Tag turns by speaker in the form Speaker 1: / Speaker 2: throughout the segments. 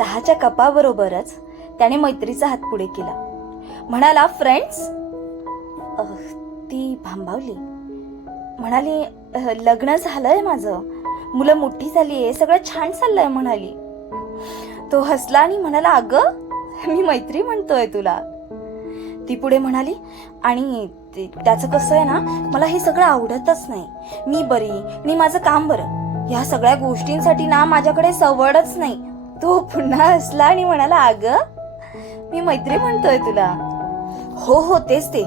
Speaker 1: चहाच्या कपाबरोबरच त्याने मैत्रीचा हात पुढे केला. म्हणाला फ्रेंड्स. ती भांबावली. म्हणाली लग्न झालंय माझं. मुलं मोठी झाली आहे सगळं छान चाललंय म्हणाली. तो हसला आणि म्हणाला अगं मी मैत्री म्हणतोय तुला. ती पुढे म्हणाली आणि ते- त्याचं कसं आहे ना मला हे सगळं आवडतच नाही. मी बरी आणि माझं काम बरं. ह्या सगळ्या गोष्टींसाठी ना माझ्याकडे सवडच नाही. तो पुन्हा हसला आणि म्हणाला अगं मी मैत्री म्हणतोय तुला. हो हो तेच ते.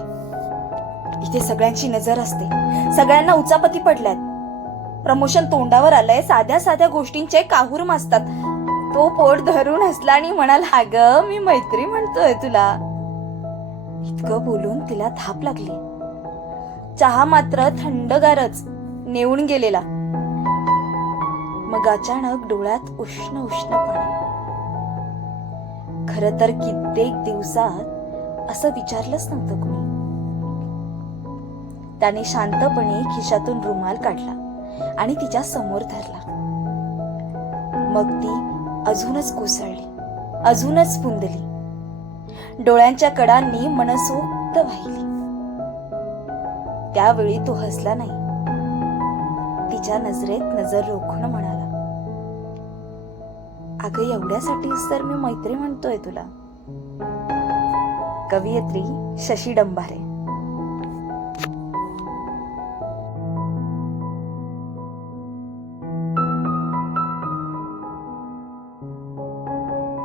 Speaker 1: इथे सगळ्यांची नजर असते. सगळ्यांना उचापती पडल्यात. प्रमोशन तोंडावर आलंय. साध्या साध्या गोष्टींचे काहूर मासतात. तो पोट धरून हसला आणि म्हणाला अगं मी मैत्री म्हणतोय तुला. इतकं बोलून तिला थाप लागली. चहा मात्र थंडगारच. नेऊन गेलेला. मग अचानक डोळ्यात उष्ण उष्ण पाणी खर तर कित्येक दिवसात असं विचारलंच नव्हतं कोणी. त्याने शांतपणे खिशातून रुमाल काढला आणि तिच्या समोर धरला. मग ती अजूनच कोसळली अजूनच पुंदली. डोळ्यांच्या कडांनी मनसोक्त वाहिली. त्यावेळी तो हसला नाही. तिच्या नजरेत नजर रोखून म्हणाला अगं एवढ्यासाठीच तर मी मैत्री म्हणतोय तुला. कवयित्री शशी डंभारे.